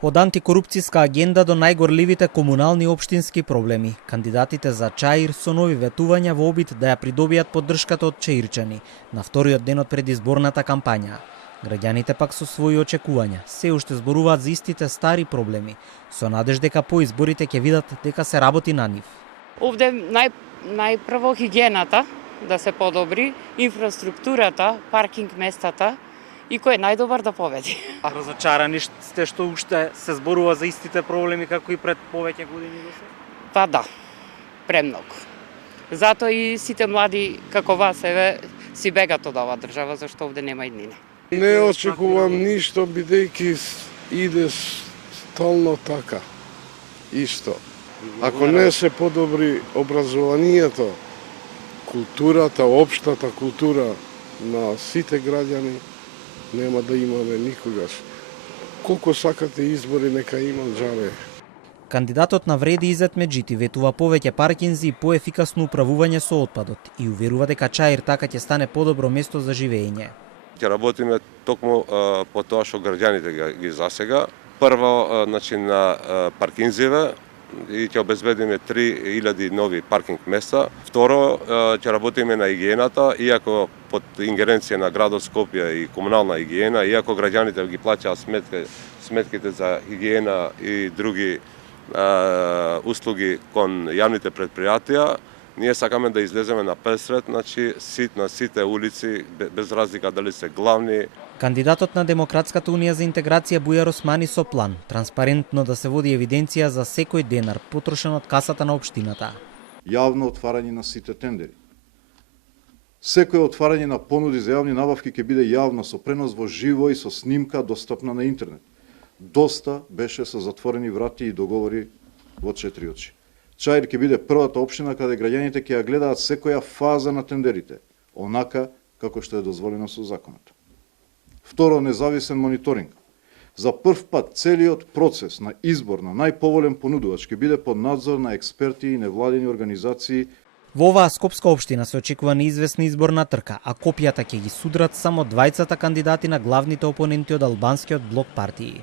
Од антикорупцијска агенда до најгорливите комунални и општински проблеми, кандидатите за Чаир со нови ветувања во обид да ја придобијат поддршката од чаирчани на вториот ден од предизборната кампања. Граѓаните пак со своји очекувања се уште зборуваат за истите стари проблеми, со надеж дека по изборите ќе видат дека се работи на нив. Овде најпрво хигиената да се подобри, инфраструктурата, паркинг местата и кој е најдобар да победи. Разочарани сте што уште се зборува за истите проблеми како и пред повеќе години до сега? Па да, премногу. Затоа и сите млади како вас си бегат од оваа држава зашто овде нема иднина. Не очекувам ништо бидејќи иде стално така. Исто. Ако не се подобри образованието, културата, општата култура на сите граѓани, нема да имаме никогаш. Колку сакате избори, нека има џабе. Кандидатот на Вреди Изет Меджити ветува повеќе паркинзи и поефикасно управување со отпадот и уверува дека Чаир така ќе стане подобро место за живење. Ќе работиме токму по тоа што граѓаните ги засега. Прво, на паркинзиве и ќе обезбедиме 3000 нови паркинг места. Второ, ќе работиме на хигиената, иако под ингеренција на градот Скопје и комунална хигиена, иако граѓаните ги плаќаат сметките за хигиена и други услуги кон јавните предпријатија, ние сакаме да излеземе на песрет, на сите улици, без разлика дали се главни. Кандидатот на Демократската унија за интеграција Бујар Османи со план транспарентно да се води евиденција за секој денар потрошен од касата на општината. Јавно отварање на сите тендери. Секој отварање на понуди за јавни набавки ќе биде јавно со пренос во живо и со снимка достапна на интернет. Доста беше со затворени врати и договори во 4 очи. Чаир ќе биде првата општина каде граѓаните ќе ја гледаат секоја фаза на тендерите, онака како што е дозволено со законот. Второ, независен мониторинг. За прв пат целиот процес на избор на најповолен понудувач ќе биде под надзор на експерти и невладени организации. Во оваа скопска општина се очекува неизвестна изборна трка, а копијата ќе ги судрат само двајцата кандидати на главните опоненти од албанскиот блок партии.